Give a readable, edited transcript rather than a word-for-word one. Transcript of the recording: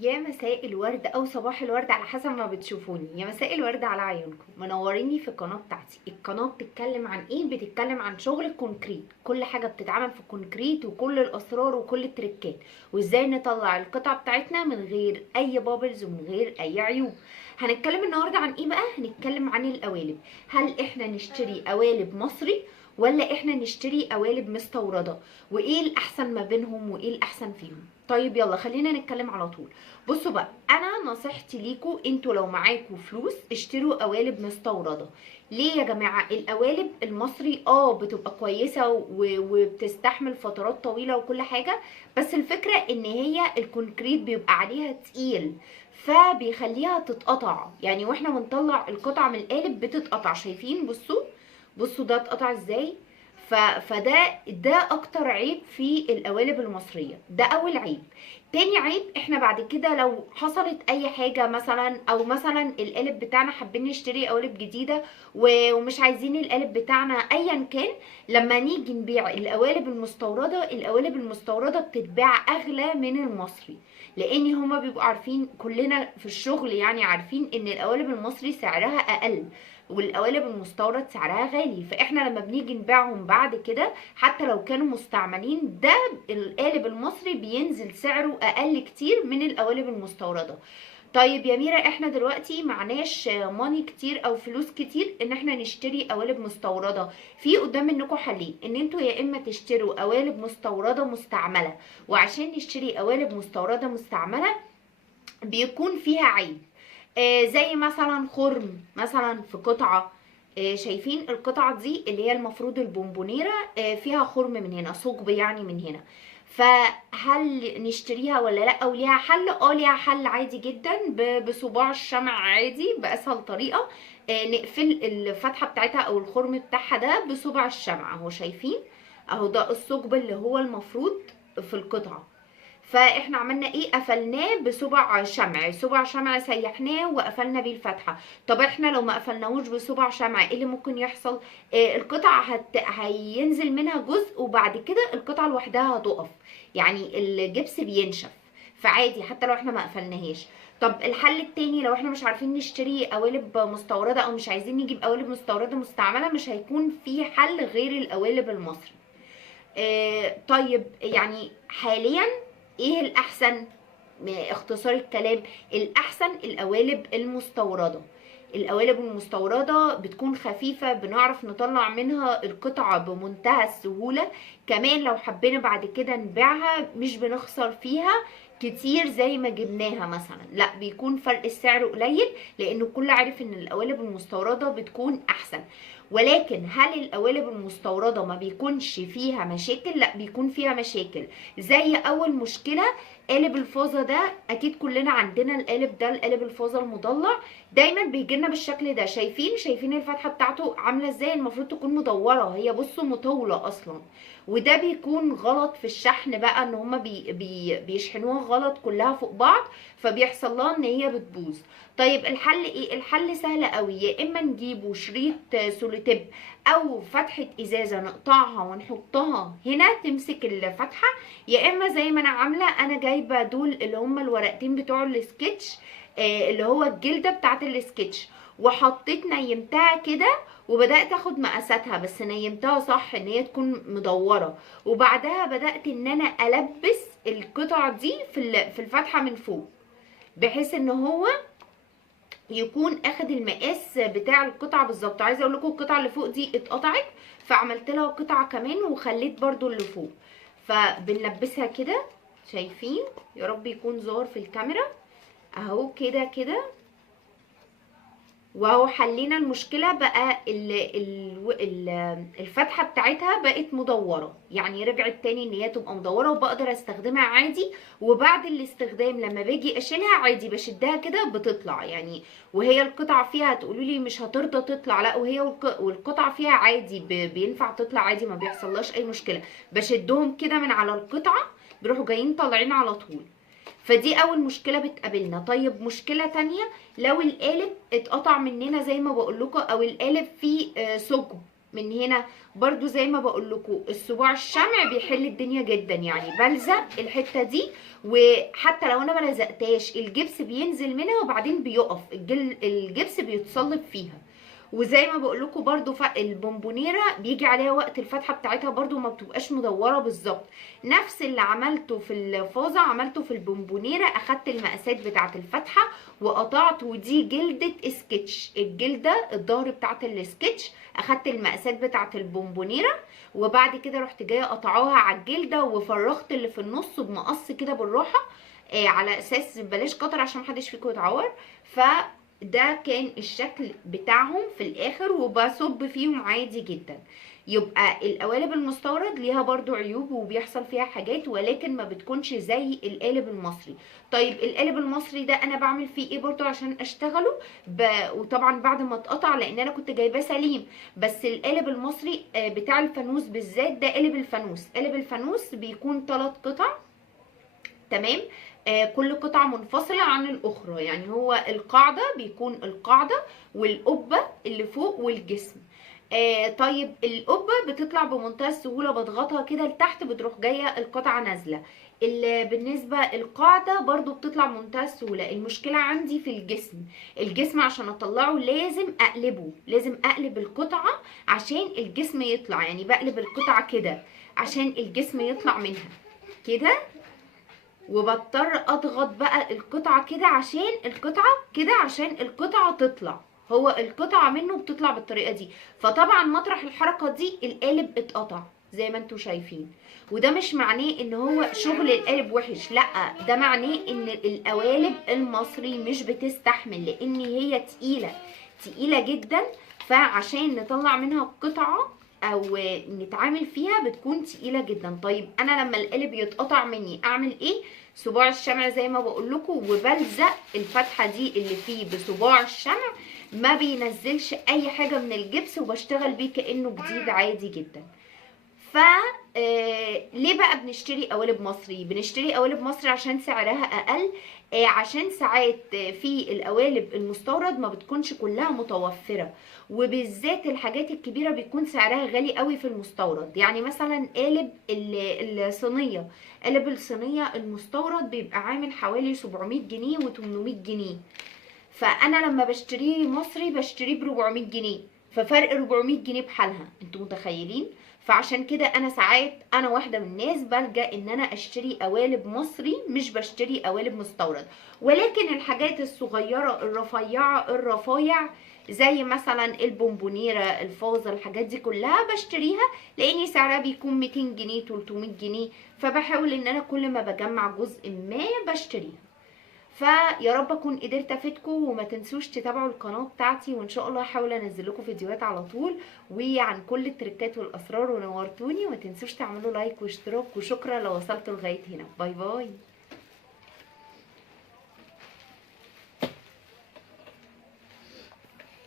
يا مساء الورد او صباح الورد على حسب ما بتشوفوني. يا مساء الورد على عيونكم، منوريني في القناه بتاعتي. القناه بتتكلم عن ايه؟ بتتكلم عن شغل الكونكريت، كل حاجه بتتعمل في الكونكريت وكل الاسرار وكل التريكات، وازاي نطلع القطعه بتاعتنا من غير اي بابلز ومن غير اي عيوب. هنتكلم النهارده عن ايه بقى؟ هنتكلم عن القوالب. هل احنا نشتري قوالب مصري ولا احنا نشتري قوالب مستورده؟ وايه الاحسن ما بينهم وايه الاحسن فيهم؟ طيب يلا خلينا نتكلم على طول. بصوا بقى، انا نصيحتي ليكوا انتوا لو معاكوا فلوس اشتروا قوالب مستورده. ليه يا جماعه؟ القوالب المصري بتبقى كويسه وبتستحمل فترات طويله وكل حاجه، بس الفكره ان هي الكونكريت بيبقى عليها تقيل، فبيخليها تتقطع. يعني واحنا بنطلع القطعه من القالب بتتقطع. شايفين؟ بصوا ده اتقطع ازاي. فده اكتر عيب في القوالب المصريه. ده اول عيب. تاني عيب، احنا بعد كده لو حصلت اي حاجه مثلا، او مثلا القالب بتاعنا حابين نشتري قوالب جديده ومش عايزين القالب بتاعنا ايا كان، لما نيجي نبيع القوالب المستورده بتتباع اغلى من المصري، لان هما بيبقوا عارفين، كلنا في الشغل يعني عارفين ان القوالب المصري سعرها اقل والقوالب المستورد سعرها غالي. فاحنا لما بنيجي نبيعهم بعد كده حتى لو كانوا مستعملين، ده القالب المصري بينزل سعره اقل كتير من القوالب المستورده. طيب يا ميرا، احنا دلوقتي معناش ماني كتير او فلوس كتير ان احنا نشتري قوالب مستورده. في قدام منكم حلين، ان انتوا يا اما تشتروا قوالب مستورده مستعمله، وعشان نشتري قوالب مستورده مستعمله بيكون فيها عيب. زي مثلا خرم مثلا في قطعه. شايفين القطعه دي اللي هي المفروض البونبونيره فيها خرم من هنا، ثقب يعني من هنا. فهل نشتريها ولا لا؟ او ليها حل؟ ليها حل عادي جدا، بصباع الشمع عادي، باسهل طريقه. نقفل الفتحه بتاعتها او الخرم بتاعها ده بصباع الشمع اهو. شايفين؟ اهو ده الثقب اللي هو المفروض في القطعه. فاحنا عملنا ايه؟ قفلناه بصبع شمع. صبع شمع سيحناه وقفلنا بيه الفتحه. طب احنا لو ما قفلناهوش بصبع شمع ايه اللي ممكن يحصل؟ القطعه هينزل منها جزء، وبعد كده القطعه لوحدها هتقف. يعني الجبس بينشف، فعادي حتى لو احنا ما قفلناهاش. طب الحل التاني، لو احنا مش عارفين نشتري قوالب مستورده او مش عايزين نجيب قوالب مستورده مستعمله، مش هيكون في حل غير القوالب المصري. طيب يعني حاليا ايه الاحسن؟ اختصار الكلام، الاحسن القوالب المستورده. القوالب المستورده بتكون خفيفه، بنعرف نطلع منها القطعه بمنتهى السهوله. كمان لو حبينا بعد كده نبيعها مش بنخسر فيها كتير زي ما جبناها مثلا، لا بيكون فرق السعر قليل، لانه الكل عارف ان القوالب المستورده بتكون احسن. ولكن هل القوالب المستورده ما بيكونش فيها مشاكل؟ لا بيكون فيها مشاكل. زي اول مشكله، قالب الفازه ده. اكيد كلنا عندنا القالب ده، القالب الفازه المضلع دايما بيجي لنا بالشكل ده. شايفين الفتحه بتاعته عامله ازاي؟ المفروض تكون مدوره، هي بصوا مطوله اصلا. وده بيكون غلط في الشحن بقى، ان هما بيشحنوها غلط كلها فوق بعض، فبيحصل لها ان هي بتبوظ. طيب الحل ايه؟ الحل سهل قوي. يا اما نجيبوا شريط سولوتيب او فتحه ازازه نقطعها ونحطها هنا تمسك الفتحه، يا اما زي ما انا عامله، انا جايبه دول اللي هم الورقتين بتوع السكتش، اللي هو الجلده بتاعت السكتش، وحطيت نيمتها كده وبدات اخد مقاساتها، بس نيمتها صح ان هي تكون مدوره. وبعدها بدات ان انا البس القطع دي في الفتحه من فوق، بحيث ان هو يكون اخد المقاس بتاع القطعه بالظبط. عايزه اقول لكم القطعه اللي فوق دي اتقطعت، فعملت لها قطعه كمان وخليت برضو اللي فوق. فبنلبسها كده. شايفين؟ يا رب يكون ظاهر في الكاميرا اهو كده كده. وهو حلينا المشكله بقى. الفتحه بتاعتها بقت مدوره، يعني رجعت تاني ان هي تبقى مدوره وبقدر استخدمها عادي. وبعد الاستخدام لما باجي اشيلها عادي بشدها كده بتطلع يعني. وهي القطعه فيها هتقولوا لي مش هترضى تطلع، لا وهي والقطعه فيها عادي بينفع تطلع عادي، ما بيحصلهاش اي مشكله. بشدهم كده من على القطعه بيروحوا جايين طالعين على طول. فدي اول مشكله بتقابلنا. طيب مشكله تانية، لو القالب اتقطع مننا زي ما بقول لكم، او القالب فيه ثقب من هنا برضو زي ما بقول لكم الصباع الشمع بيحل الدنيا جدا، يعني بلزق الحته دي، وحتى لو انا ما لزقتهاش الجبس بينزل منها وبعدين بيقف الجبس بيتصلب فيها. وزي ما بقول لكم برضو البونبونيره بيجي عليها وقت الفتحه بتاعتها برضو ما بتبقاش مدوره بالظبط. نفس اللي عملته في الفازه عملته في البونبونيره، اخدت المقاسات بتاعه الفتحه وقطعت، ودي جلده سكتش، الجلده الظهر بتاعه السكتش، اخدت المقاسات بتاعه البونبونيره، وبعد كده رحت جايه قطعوها على الجلده وفرغت اللي في النص بمقص كده بالراحه، على اساس بلاش قطر عشان محدش فيكم يتعور. فده كان الشكل بتاعهم في الاخر، وبصب فيهم عادي جدا. يبقى القوالب المستورد ليها برضو عيوب وبيحصل فيها حاجات، ولكن ما بتكونش زي القالب المصري. طيب القالب المصري ده انا بعمل فيه ايه برضو عشان اشتغله؟ وطبعا بعد ما اتقطع لان انا كنت جايباه سليم. بس القالب المصري بتاع الفانوس بالذات، ده قالب الفانوس. قالب الفانوس بيكون 3 قطع، تمام؟ كل قطعة منفصلة عن الأخرى، يعني هو القاعدة بيكون القاعدة والقبة اللي فوق والجسم. طيب القبة بتطلع بمنتهى السهولة، بضغطها كده لتحت بتروح جاية القطعة نازلة. بالنسبة القاعدة برضو بتطلع بمنتهى السهولة. المشكلة عندي في الجسم. الجسم عشان اطلعه لازم اقلبه، لازم اقلب القطعة عشان الجسم يطلع، يعني بقلب القطعة كده عشان الجسم يطلع منها كده، وبضطر اضغط بقى القطعة كده عشان القطعة كده عشان القطعة تطلع. هو القطعة منه بتطلع بالطريقة دي. فطبعا مطرح الحركة دي القالب اتقطع زي ما انتوا شايفين. وده مش معناه ان هو شغل القالب وحش، لا، ده معناه ان القوالب المصري مش بتستحمل، لان هي تقيلة تقيلة جدا. فعشان نطلع منها قطعة او نتعامل فيها بتكون تقيلة جدا. طيب انا لما القالب يتقطع مني اعمل ايه؟ صباع الشمع زي ما بقول لكم، وبلزق الفتحة دي اللي فيه بصباع الشمع، ما بينزلش اي حاجة من الجبس، وبشتغل بيه كأنه جديد عادي جدا. ف ليه بقى بنشتري قوالب مصري؟ بنشتري قوالب مصري عشان سعرها اقل. عشان ساعات في القوالب المستورد ما بتكونش كلها متوفرة، وبالذات الحاجات الكبيرة بيكون سعرها غالي قوي في المستورد. يعني مثلا قالب الصينية، قالب الصينية المستورد بيبقى عامل حوالي 700 جنيه و800 جنيه، فانا لما بشتريه مصري بشتريه ب 400 جنيه، ففرق 400 جنيه بحالها، انتوا متخيلين؟ فعشان كده انا ساعات انا واحده من الناس بلجأ ان انا اشتري قوالب مصري، مش بشتري قوالب مستورد. ولكن الحاجات الصغيره الرفيعه الرفايع زي مثلا البونبونيره الفازه، الحاجات دي كلها بشتريها لان سعرها بيكون 200 جنيه 300 جنيه، فبحاول ان انا كل ما بجمع جزء ما بشتريها. فيا رب اكون قدرت افيدكم، وما تنسوش تتابعوا القناه بتاعتي، وان شاء الله هحاول انزل لكم فيديوهات على طول وعن كل التريكات والاسرار، ونورتوني. وما تنسوش تعملوا لايك واشتراك، وشكرا لو وصلتوا لغايه هنا. باي باي.